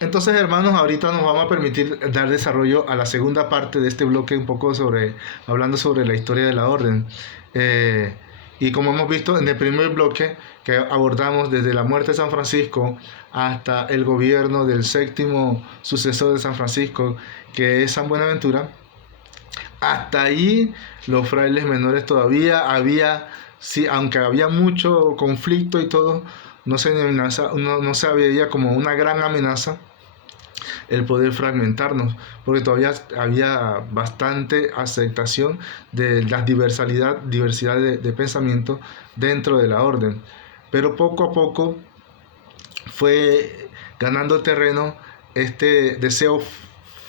Entonces, hermanos, ahorita nos vamos a permitir dar desarrollo a la segunda parte de este bloque, un poco hablando sobre la historia de la orden. Eh, y como hemos visto en el primer bloque, que abordamos desde la muerte de San Francisco hasta el gobierno del séptimo sucesor de San Francisco, que es San Buenaventura, hasta ahí los frailes menores todavía había, sí, aunque había mucho conflicto y todo, no se veía como una gran amenaza el poder fragmentarnos, porque todavía había bastante aceptación de la diversidad de pensamiento dentro de la orden. Pero poco a poco fue ganando terreno este deseo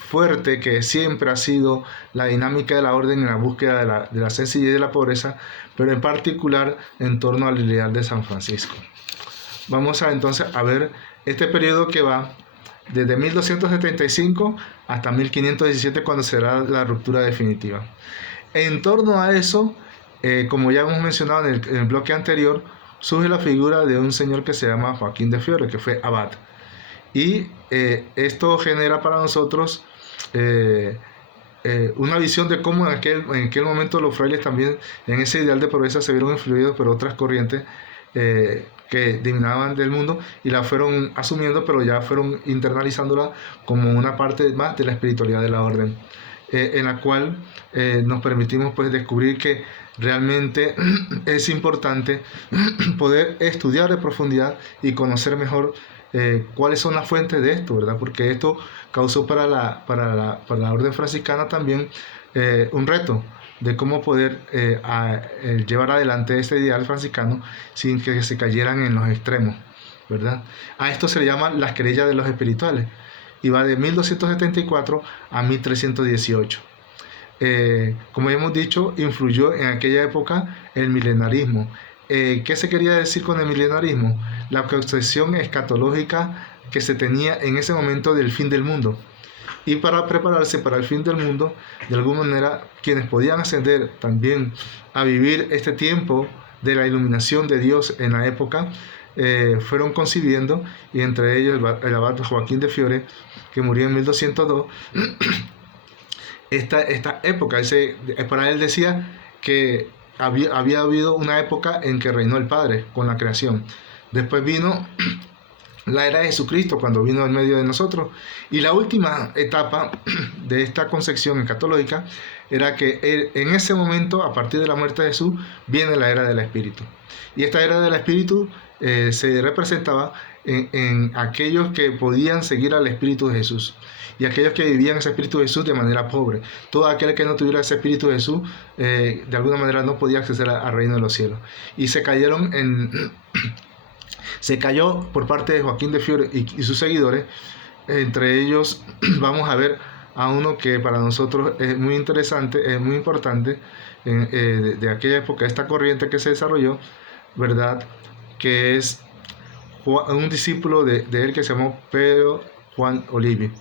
fuerte que siempre ha sido la dinámica de la orden en la búsqueda de la sencillez y de la pobreza, pero en particular en torno al ideal de San Francisco. Vamos a entonces a ver este periodo que va desde 1275 hasta 1517, cuando será la ruptura definitiva. En torno a eso, como ya hemos mencionado en el bloque anterior, surge la figura de un señor que se llama Joaquín de Fiore, que fue abad. Y esto genera para nosotros una visión de cómo en aquel momento los frailes también, en ese ideal de pobreza, se vieron influidos por otras corrientes que dominaban del mundo y la fueron asumiendo, pero ya fueron internalizándola como una parte más de la espiritualidad de la orden, en la cual nos permitimos pues descubrir que realmente es importante poder estudiar de profundidad y conocer mejor cuáles son las fuentes de esto, ¿verdad? Porque esto causó para la orden franciscana también un reto de cómo poder llevar adelante este ideal franciscano sin que se cayeran en los extremos, ¿verdad? A esto se le llama las querellas de los espirituales y va de 1274 a 1318. Como ya hemos dicho, influyó en aquella época el milenarismo. ¿Qué se quería decir con el milenarismo? La concepción escatológica que se tenía en ese momento del fin del mundo. Y para prepararse para el fin del mundo, de alguna manera, quienes podían ascender también a vivir este tiempo de la iluminación de Dios en la época, fueron concibiendo, y entre ellos el abad Joaquín de Fiore, que murió en 1202, esta época. Para él decía que había habido una época en que reinó el Padre con la creación. Después vino la era de Jesucristo, cuando vino en medio de nosotros. Y la última etapa de esta concepción escatológica era que en ese momento, a partir de la muerte de Jesús, viene la era del Espíritu. Y esta era del Espíritu se representaba en aquellos que podían seguir al Espíritu de Jesús y aquellos que vivían ese Espíritu de Jesús de manera pobre. Todo aquel que no tuviera ese Espíritu de Jesús de alguna manera no podía acceder al reino de los cielos. Y se cayó por parte de Joaquín de Fiore y sus seguidores. Entre ellos vamos a ver a uno que para nosotros es muy interesante, es muy importante de aquella época, esta corriente que se desarrolló, ¿verdad? Que es un discípulo de él que se llamó Pedro Juan Olivi,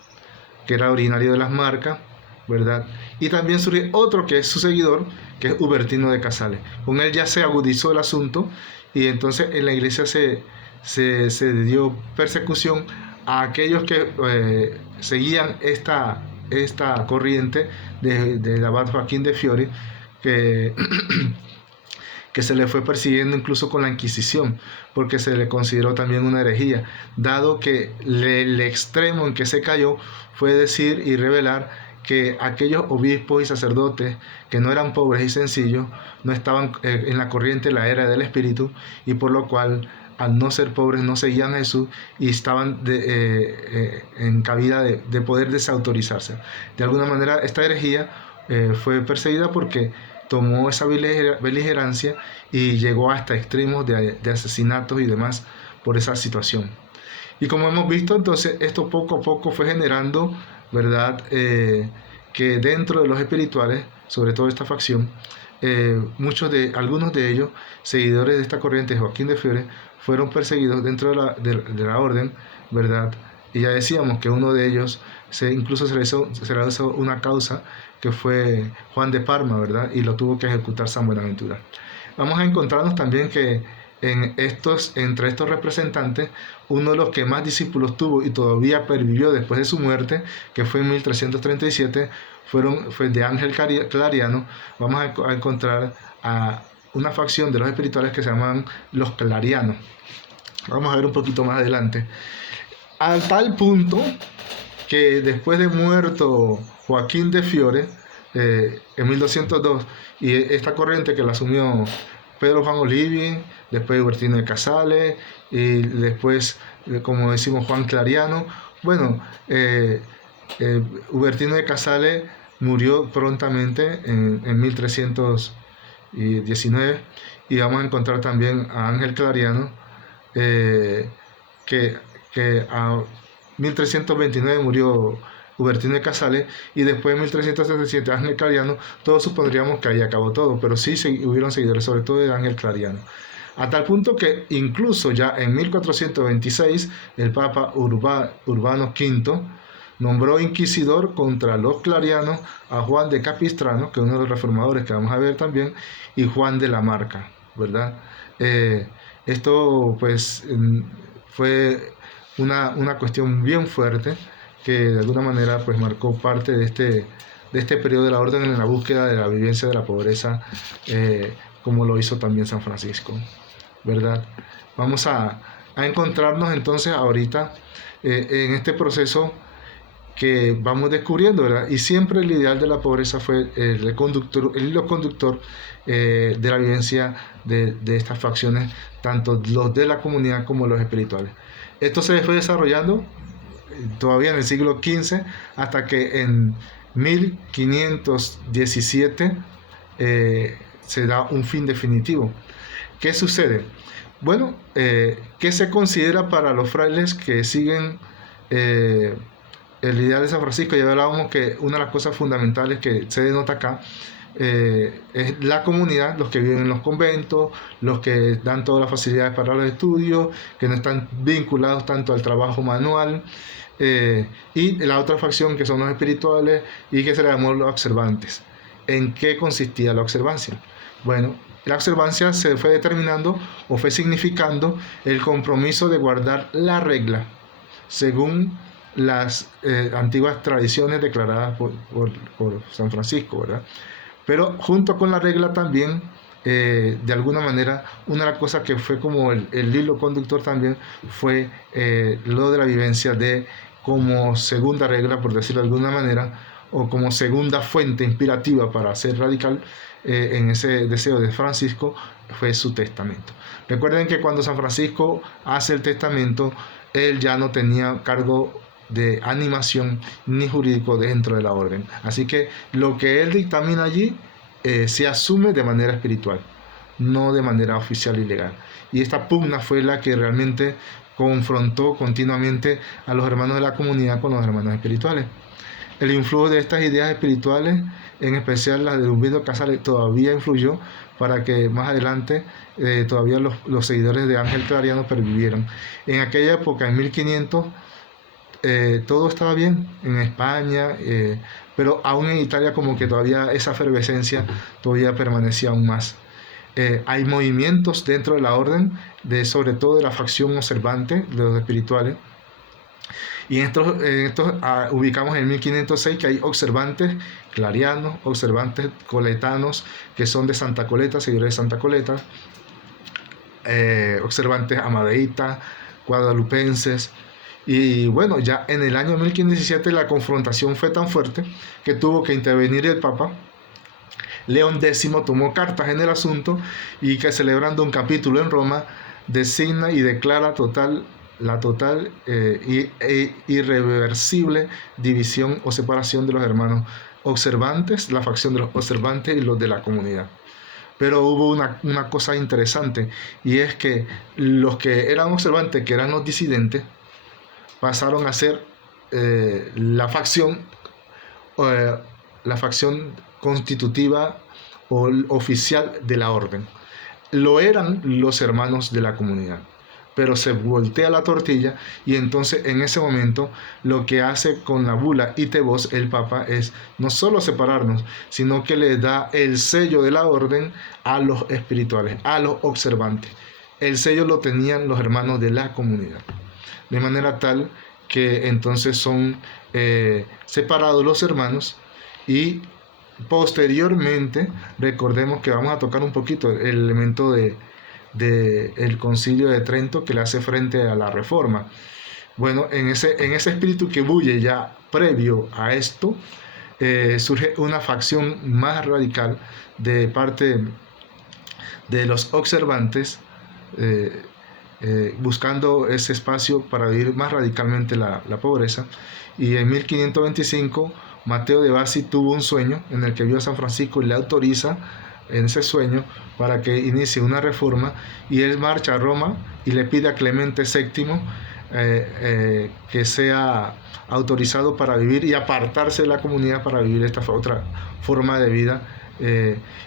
que era originario de Las Marcas, ¿verdad? Y también surge otro que es su seguidor, que es Hubertino de Casales. Con él ya se agudizó el asunto y entonces en la iglesia se dio persecución a aquellos que seguían esta corriente del abad Joaquín de Fiore, que que se le fue persiguiendo incluso con la Inquisición, porque se le consideró también una herejía, dado que el extremo en que se cayó fue decir y revelar que aquellos obispos y sacerdotes que no eran pobres y sencillos no estaban en la corriente, la era del Espíritu, y por lo cual al no ser pobres no seguían a Jesús y estaban en cabida de poder desautorizarse. De alguna manera esta herejía fue perseguida porque tomó esa beligerancia y llegó hasta extremos de asesinatos y demás por esa situación. Y como hemos visto, entonces esto poco a poco fue generando, ¿verdad? Que dentro de los espirituales, sobre todo esta facción, algunos de ellos, seguidores de esta corriente de Joaquín de Fiore, fueron perseguidos dentro de la orden, ¿verdad? Y ya decíamos que uno de ellos incluso se le hizo una causa, que fue Juan de Parma, ¿verdad? Y lo tuvo que ejecutar San Buenaventura. Vamos a encontrarnos también que entre estos representantes, uno de los que más discípulos tuvo y todavía pervivió después de su muerte, que fue en 1337, fue de Ángel Clariano. Vamos a encontrar a una facción de los espirituales que se llaman los clarianos. Vamos a ver un poquito más adelante. A tal punto que después de muerto Joaquín de Fiore, en 1202, y esta corriente que la asumió Pedro Juan Olivi, después Hubertino de Casale, y después, como decimos, Juan Clariano. Bueno, Hubertino de Casale murió prontamente en 1319, y vamos a encontrar también a Ángel Clariano, que a 1329 murió Hubertino de Casale, y después en 1377 Ángel Clariano. Todos supondríamos que ahí acabó todo, pero sí hubieron seguidores, sobre todo de Ángel Clariano. A tal punto que incluso ya en 1426 el Papa Urbano V nombró inquisidor contra los clarianos a Juan de Capistrano, que es uno de los reformadores que vamos a ver también, y Juan de la Marca, ¿verdad? Esto pues fue una cuestión bien fuerte, que de alguna manera pues marcó parte de este periodo de la orden en la búsqueda de la vivencia de la pobreza, como lo hizo también San Francisco, ¿verdad? Vamos a encontrarnos entonces ahorita en este proceso que vamos descubriendo, ¿verdad? Y siempre el ideal de la pobreza fue el hilo conductor de la vivencia de estas facciones, tanto los de la comunidad como los espirituales. Esto se fue desarrollando todavía en el siglo XV, hasta que en 1517 se da un fin definitivo. ¿Qué sucede? Bueno, ¿qué se considera para los frailes que siguen el ideal de San Francisco? Ya hablábamos que una de las cosas fundamentales que se denota acá es la comunidad, los que viven en los conventos, los que dan todas las facilidades para los estudios, que no están vinculados tanto al trabajo manual, y la otra facción que son los espirituales y que se le llamó los observantes. ¿En qué consistía la observancia? Bueno, la observancia se fue determinando o fue significando el compromiso de guardar la regla según las antiguas tradiciones declaradas por San Francisco, ¿verdad? Pero junto con la regla también, de alguna manera, una de las cosas que fue como el hilo conductor también fue lo de la vivencia de, como segunda regla, por decirlo de alguna manera, o como segunda fuente inspirativa para ser radical en ese deseo de Francisco, fue su testamento. Recuerden que cuando San Francisco hace el testamento, él ya no tenía cargo de animación ni jurídico dentro de la orden. Así que lo que él dictamina allí se asume de manera espiritual, no de manera oficial y legal. Y esta pugna fue la que realmente confrontó continuamente a los hermanos de la comunidad con los hermanos espirituales. El influjo de estas ideas espirituales, en especial las de Hubertino Casale, todavía influyó para que más adelante todavía los seguidores de Ángel Clariano pervivieran. En aquella época, en 1500, todo estaba bien en España, pero aún en Italia como que todavía esa efervescencia todavía permanecía aún más. Hay movimientos dentro de la orden, sobre todo de la facción observante, de los espirituales, y en estos ubicamos en 1506 que hay observantes clarianos, observantes coletanos, que son de Santa Coleta, seguidores de Santa Coleta, observantes amadeitas, guadalupenses. Y bueno, ya en el año 1517 la confrontación fue tan fuerte que tuvo que intervenir el Papa. León X tomó cartas en el asunto, y que, celebrando un capítulo en Roma, designa y declara la total irreversible división o separación de los hermanos observantes, la facción de los observantes y los de la comunidad. Pero hubo una cosa interesante, y es que los que eran observantes, que eran los disidentes, pasaron a ser la facción constitutiva o oficial de la orden. Lo eran los hermanos de la comunidad, pero se voltea la tortilla, y entonces en ese momento lo que hace con la bula Ite Vos el Papa es no solo separarnos, sino que le da el sello de la orden a los espirituales, a los observantes. el sello lo tenían los hermanos de la comunidad. De manera tal que entonces son separados los hermanos, y posteriormente recordemos que vamos a tocar un poquito el elemento de el Concilio de Trento, que le hace frente a la Reforma. Bueno, en ese espíritu que bulle ya previo a esto, surge una facción más radical de parte de los observantes, buscando ese espacio para vivir más radicalmente la pobreza. Y en 1525 Mateo de Bassi tuvo un sueño en el que vio a San Francisco y le autoriza en ese sueño para que inicie una reforma, y él marcha a Roma y le pide a Clemente VII que sea autorizado para vivir y apartarse de la comunidad para vivir esta otra forma de vida,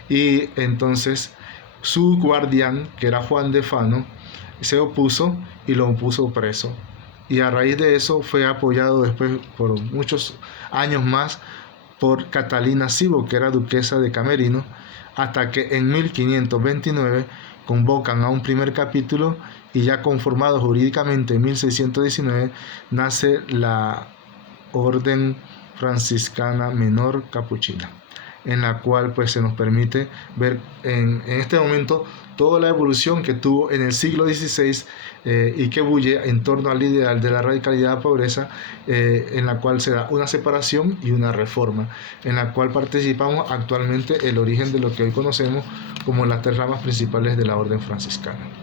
y entonces su guardián, que era Juan de Fano, se opuso y lo puso preso, y a raíz de eso fue apoyado después por muchos años más por Catalina Cibo, que era duquesa de Camerino, hasta que en 1529 convocan a un primer capítulo, y ya conformado jurídicamente en 1619 nace la Orden Franciscana Menor Capuchina, en la cual pues se nos permite ver en este momento toda la evolución que tuvo en el siglo XVI, y que bulle en torno al ideal de la radicalidad de la pobreza, en la cual se da una separación y una reforma, en la cual participamos actualmente el origen de lo que hoy conocemos como las tres ramas principales de la orden franciscana.